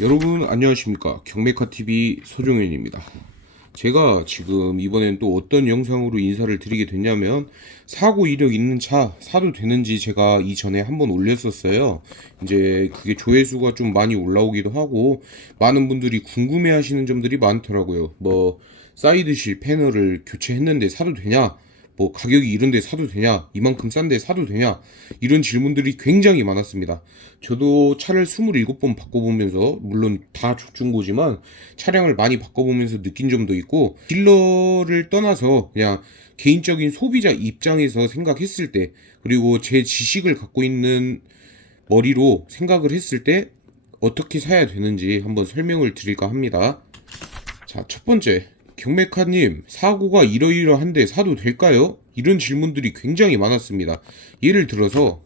여러분 안녕하십니까, 경메카TV 소종현입니다. 제가 지금 이번엔 또 어떤 영상으로 인사를 드리게 됐냐면, 사고 이력 있는 차 사도 되는지 제가 이전에 한번 올렸었어요. 이제 그게 조회수가 좀 많이 올라오기도 하고 많은 분들이 궁금해 하시는 점들이 많더라고요. 사이드실 패널을 교체했는데 사도 되냐, 가격이 이런데 사도 되냐, 이만큼 싼데 사도 되냐, 이런 질문들이 굉장히 많았습니다. 저도 차를 27번 바꿔보면서, 물론 다 저중고지만 차량을 많이 바꿔보면서 느낀 점도 있고, 딜러를 떠나서 그냥 개인적인 소비자 입장에서 생각했을 때, 그리고 제 지식을 갖고 있는 머리로 생각을 했을 때 어떻게 사야 되는지 한번 설명을 드릴까 합니다. 자, 첫 번째, 경메카님, 사고가 이러이러한데 사도 될까요? 이런 질문들이 굉장히 많았습니다. 예를 들어서,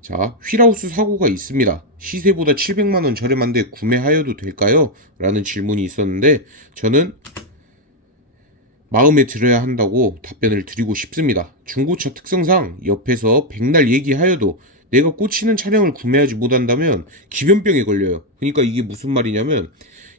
자, 휠하우스 사고가 있습니다. 시세보다 700만원 저렴한데 구매하여도 될까요? 라는 질문이 있었는데, 저는 마음에 들어야 한다고 답변을 드리고 싶습니다. 중고차 특성상 옆에서 백날 얘기하여도 내가 꽂히는 차량을 구매하지 못한다면 기변병에 걸려요. 그러니까 이게 무슨 말이냐면,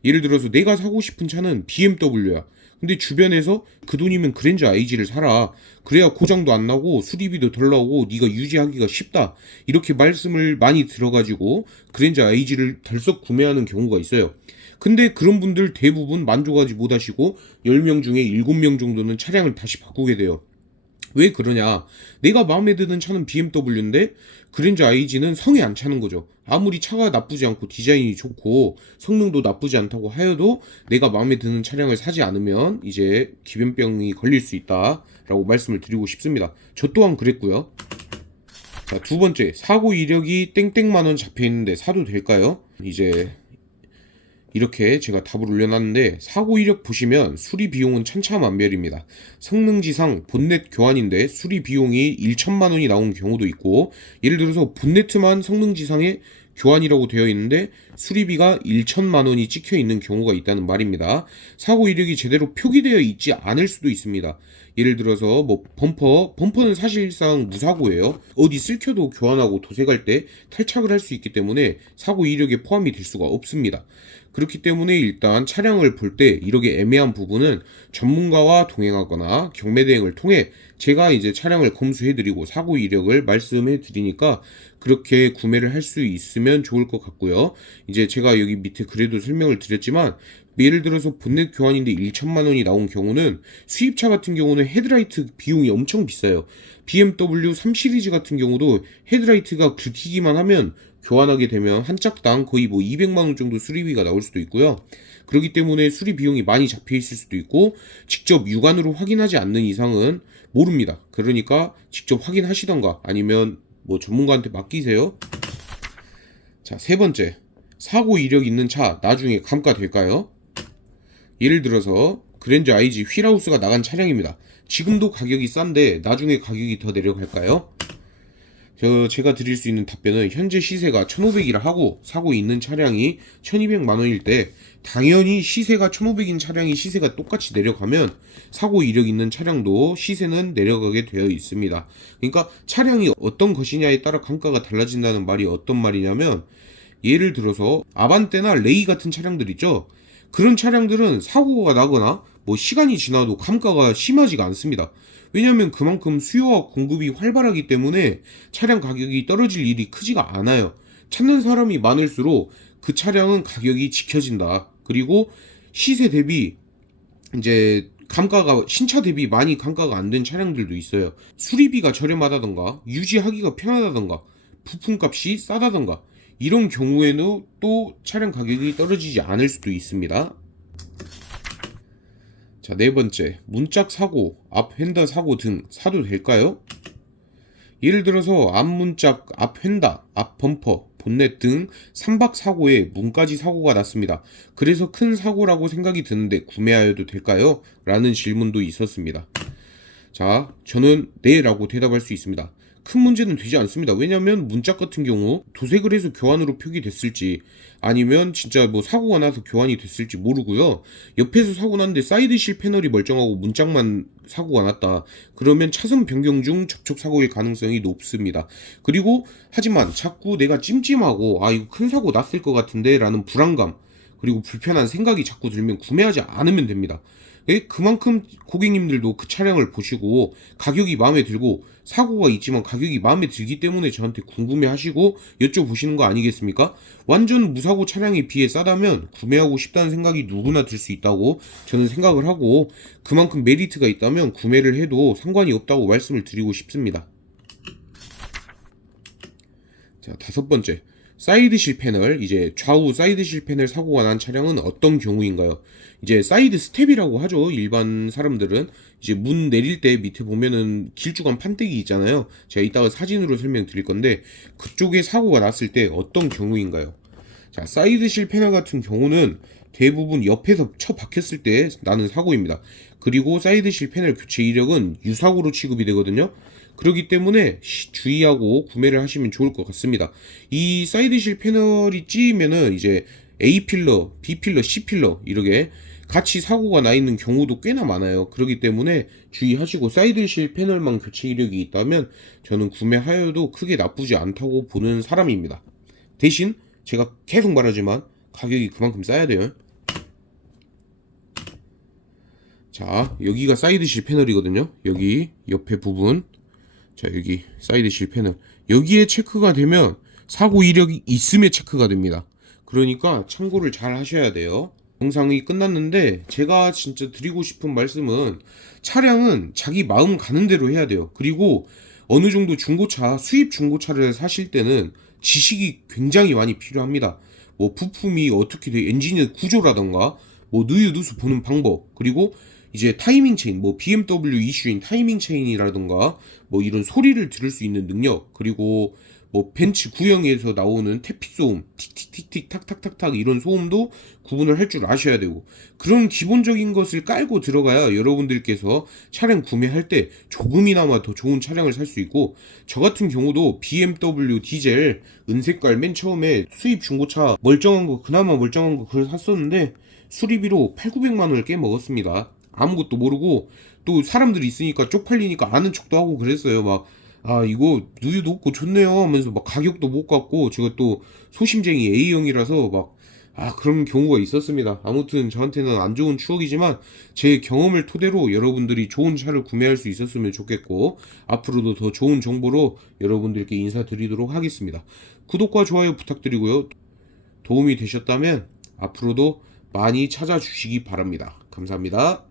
예를 들어서 내가 사고 싶은 차는 BMW야. 근데 주변에서 그 돈이면 그랜저 IG를 사라. 그래야 고장도 안 나고 수리비도 덜 나오고 네가 유지하기가 쉽다. 이렇게 말씀을 많이 들어가지고 그랜저 IG를 덜썩 구매하는 경우가 있어요. 근데 그런 분들 대부분 만족하지 못하시고 10명 중에 7명 정도는 차량을 다시 바꾸게 돼요. 왜 그러냐? 내가 마음에 드는 차는 BMW인데 그랜저 IG는 성에 안 차는 거죠. 아무리 차가 나쁘지 않고 디자인이 좋고 성능도 나쁘지 않다고 하여도 내가 마음에 드는 차량을 사지 않으면 이제 기변병이 걸릴 수 있다라고 말씀을 드리고 싶습니다. 저 또한 그랬고요. 자, 두 번째, 사고 이력이 땡땡만 원 잡혀 있는데 사도 될까요? 이제 이렇게 제가 답을 올려놨는데, 사고 이력 보시면 수리 비용은 천차만별입니다. 성능지상 본넷 교환인데 수리 비용이 1천만 원이 나온 경우도 있고, 예를 들어서 본네트만 성능지상에 교환이라고 되어 있는데 수리비가 1천만 원이 찍혀 있는 경우가 있다는 말입니다. 사고 이력이 제대로 표기되어 있지 않을 수도 있습니다. 예를 들어서 범퍼는 사실상 무사고예요. 어디 쓸켜도 교환하고 도색할 때 탈착을 할 수 있기 때문에 사고 이력에 포함이 될 수가 없습니다. 그렇기 때문에 일단 차량을 볼 때 이렇게 애매한 부분은 전문가와 동행하거나 경매대행을 통해 제가 이제 차량을 검수해드리고 사고 이력을 말씀해드리니까 그렇게 구매를 할 수 있으면 좋을 것 같고요. 이제 제가 여기 밑에 글에도 설명을 드렸지만, 예를 들어서 본넷 교환인데 1천만 원이 나온 경우는, 수입차 같은 경우는 헤드라이트 비용이 엄청 비싸요. BMW 3 시리즈 같은 경우도 헤드라이트가 긁히기만 하면 교환하게 되면 한 짝당 거의 200만 원 정도 수리비가 나올 수도 있고요. 그렇기 때문에 수리 비용이 많이 잡혀 있을 수도 있고, 직접 육안으로 확인하지 않는 이상은 모릅니다. 그러니까 직접 확인하시던가 아니면 전문가한테 맡기세요. 자, 세 번째, 사고 이력 있는 차 나중에 감가 될까요? 예를 들어서 그랜저 IG 휠하우스가 나간 차량입니다. 지금도 가격이 싼데 나중에 가격이 더 내려갈까요? 제가 드릴 수 있는 답변은, 현재 시세가 1,500이라 하고 사고 있는 차량이 1,200만 원일 때 당연히 시세가 1,500인 차량이 시세가 똑같이 내려가면 사고 이력 있는 차량도 시세는 내려가게 되어 있습니다. 그러니까 차량이 어떤 것이냐에 따라 감가가 달라진다는 말이 어떤 말이냐면, 예를 들어서 아반떼나 레이 같은 차량들 있죠. 그런 차량들은 사고가 나거나 시간이 지나도 감가가 심하지가 않습니다. 왜냐하면 그만큼 수요와 공급이 활발하기 때문에 차량 가격이 떨어질 일이 크지가 않아요. 찾는 사람이 많을수록 그 차량은 가격이 지켜진다. 그리고 시세 대비 이제 감가가 신차 대비 많이 감가가 안 된 차량들도 있어요. 수리비가 저렴하다던가 유지하기가 편하다던가 부품값이 싸다던가 이런 경우에는 또 차량 가격이 떨어지지 않을 수도 있습니다. 자, 네 번째, 문짝 사고, 앞 휀다 사고 등 사도 될까요? 예를 들어서 앞 문짝, 앞 휀다, 앞 범퍼, 본넷 등 3박 사고에 문까지 사고가 났습니다. 그래서 큰 사고라고 생각이 드는데 구매하여도 될까요? 라는 질문도 있었습니다. 자, 저는 네 라고 대답할 수 있습니다. 큰 문제는 되지 않습니다. 왜냐하면 문짝 같은 경우 도색을 해서 교환으로 표기됐을지 아니면 진짜 뭐 사고가 나서 교환이 됐을지 모르고요. 옆에서 사고 났는데 사이드실 패널이 멀쩡하고 문짝만 사고가 났다. 그러면 차선 변경 중 접촉 사고일 가능성이 높습니다. 그리고 하지만 자꾸 내가 찜찜하고 이거 큰 사고 났을 것 같은데 라는 불안감 그리고 불편한 생각이 자꾸 들면 구매하지 않으면 됩니다. 그만큼 고객님들도 그 차량을 보시고 가격이 마음에 들고 사고가 있지만 가격이 마음에 들기 때문에 저한테 궁금해 하시고 여쭤보시는 거 아니겠습니까? 완전 무사고 차량에 비해 싸다면 구매하고 싶다는 생각이 누구나 들 수 있다고 저는 생각을 하고 그만큼 메리트가 있다면 구매를 해도 상관이 없다고 말씀을 드리고 싶습니다. 자, 5번째. 사이드실 패널, 이제 좌우 사이드실 패널 사고가 난 차량은 어떤 경우인가요? 이제 사이드 스텝이라고 하죠. 일반 사람들은 이제 문 내릴 때 밑에 보면은 길쭉한 판때기 있잖아요. 제가 이따가 사진으로 설명드릴 건데 그쪽에 사고가 났을 때 어떤 경우인가요? 자, 사이드실 패널 같은 경우는 대부분 옆에서 쳐 박혔을 때 나는 사고입니다. 그리고 사이드실 패널 교체 이력은 유사고로 취급이 되거든요. 그렇기 때문에 주의하고 구매를 하시면 좋을 것 같습니다. 이 사이드실 패널이 찌면은 이제 A 필러, B 필러, C 필러 이렇게 같이 사고가 나 있는 경우도 꽤나 많아요. 그렇기 때문에 주의하시고 사이드실 패널만 교체 이력이 있다면 저는 구매하여도 크게 나쁘지 않다고 보는 사람입니다. 대신 제가 계속 말하지만 가격이 그만큼 싸야 돼요. 자, 여기가 사이드실 패널이거든요. 여기 옆에 부분, 자 여기 사이드실 패널, 여기에 체크가 되면 사고 이력이 있음에 체크가 됩니다. 그러니까 참고를 잘 하셔야 돼요. 영상이 끝났는데 제가 진짜 드리고 싶은 말씀은 차량은 자기 마음 가는 대로 해야 돼요. 그리고 어느 정도 중고차, 수입 중고차를 사실 때는 지식이 굉장히 많이 필요합니다. 뭐 부품이 어떻게 돼, 엔진의 구조라던가 뭐 누유 누수 보는 방법, 그리고 이제 타이밍 체인, 뭐 BMW 이슈인 타이밍 체인이라던가 뭐 이런 소리를 들을 수 있는 능력, 그리고 뭐 벤츠 구형에서 나오는 태피 소음, 틱틱틱틱 탁탁탁탁 이런 소음도 구분을 할 줄 아셔야 되고, 그런 기본적인 것을 깔고 들어가야 여러분들께서 차량 구매할 때 조금이나마 더 좋은 차량을 살 수 있고, 저 같은 경우도 BMW 디젤 은색깔 맨 처음에 수입 중고차 멀쩡한 거, 그나마 멀쩡한 거 그걸 샀었는데 수리비로 8,900만 원을 깨 먹었습니다. 아무것도 모르고 또 사람들이 있으니까 쪽팔리니까 아는 척도 하고 그랬어요. 막 이거 누유도 없고 좋네요 하면서 막 가격도 못 갖고, 제가 또 소심쟁이 A형이라서 막 그런 경우가 있었습니다. 아무튼 저한테는 안 좋은 추억이지만 제 경험을 토대로 여러분들이 좋은 차를 구매할 수 있었으면 좋겠고, 앞으로도 더 좋은 정보로 여러분들께 인사드리도록 하겠습니다. 구독과 좋아요 부탁드리고요. 도움이 되셨다면 앞으로도 많이 찾아주시기 바랍니다. 감사합니다.